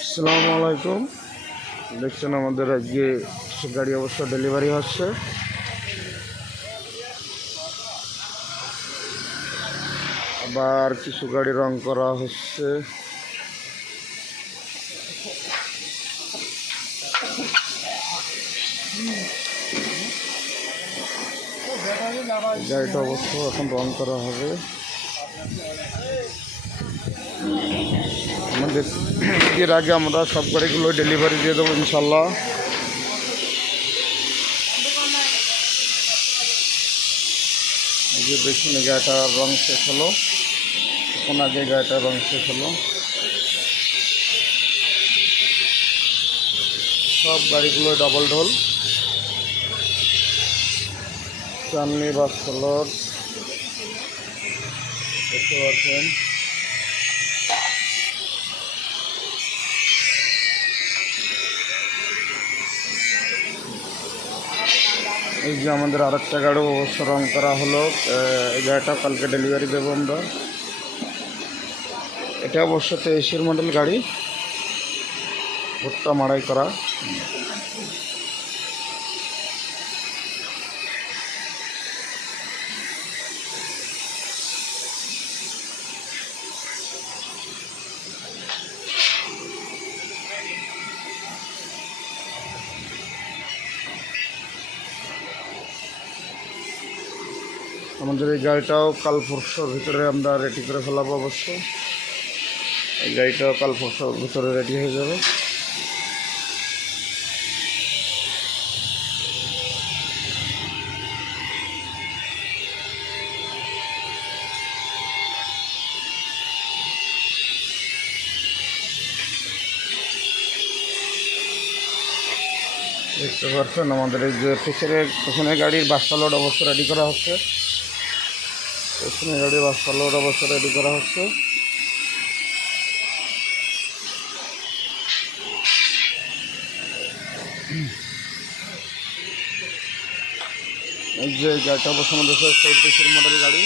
আসসালামু আলাইকুম। দেখছেন আমাদের আজকে গাড়ি অবশ্য ডেলিভারি হচ্ছে। আবার কিছু গাড়ি রং করা হচ্ছে। গাড়িটা অবশ্য এখন রং করা হবে। আমাদের এর আগে আমরা সব গাড়িগুলো ডেলিভারি দিয়ে দেবো ইনশাল্লাহ। এই যে দেখুন, গাড়িটার রং শেষ হলো, এখন আগে গাড়িটার রং শেষ হলো। সব গাড়িগুলো ডাবল ঢোল, চাননি বাস কালার দেখতে পাচ্ছেন। এই যে আমাদের আরেকটা গাড়ি অবশ্য রং করা হলো। এই গাড়িটা কালকে ডেলিভারি দেবো আমরা। এটা অবশ্য 23-এর মডেল গাড়ি, ভুট্টা মাড়াই করা। আমাদের এই গাড়িটাও কাল পরশুর ভিতরে আমরা রেডি করে ফেলাবো। অবশ্য এই গাড়িটাও কাল পরশুর ভিতরে রেডি হয়ে যাবে। দেখতে পাচ্ছেন আমাদের এই যে পেছনে গাড়ির বাসটা লোড অবশ্য রেডি করা হচ্ছে। পেছনে গাড়ির বাসটা লোড অবশ্য রেডি করা হচ্ছে। এই যে গাড়িটা অবশ্য আমাদের 24-এর মডেল গাড়ি।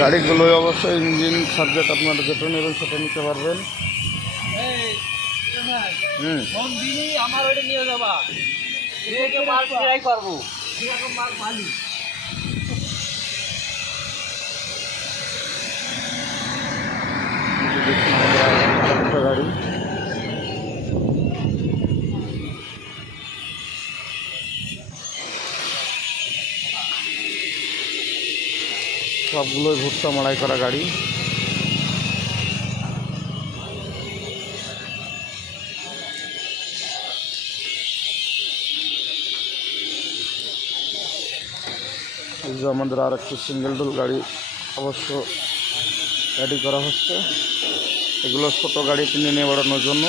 গাড়িগুলোই অবশ্য ইঞ্জিন সাবজেক্ট আপনারা যেটা নেবেন সেটা নিতে পারবেন। আমার ওইটা নিয়ে যাবা, মাল ফেরাই করবো, এরকম মাল ভালো। গাড়ি সবগুলোই ভুট্টা মাড়াই করা গাড়ি। এই যে আমাদের আর একটি সিঙ্গেল ডোল গাড়ি অবশ্য রেডি করা হচ্ছে। এগুলো ছোটো গাড়ি কিনে নিয়ে বেড়ানোর জন্য।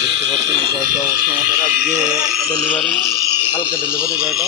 দেখতে পাচ্ছেন গাড়িটা অবশ্য আমাদের আজকে ডেলিভারি, কালকে ডেলিভারি গাড়িটা।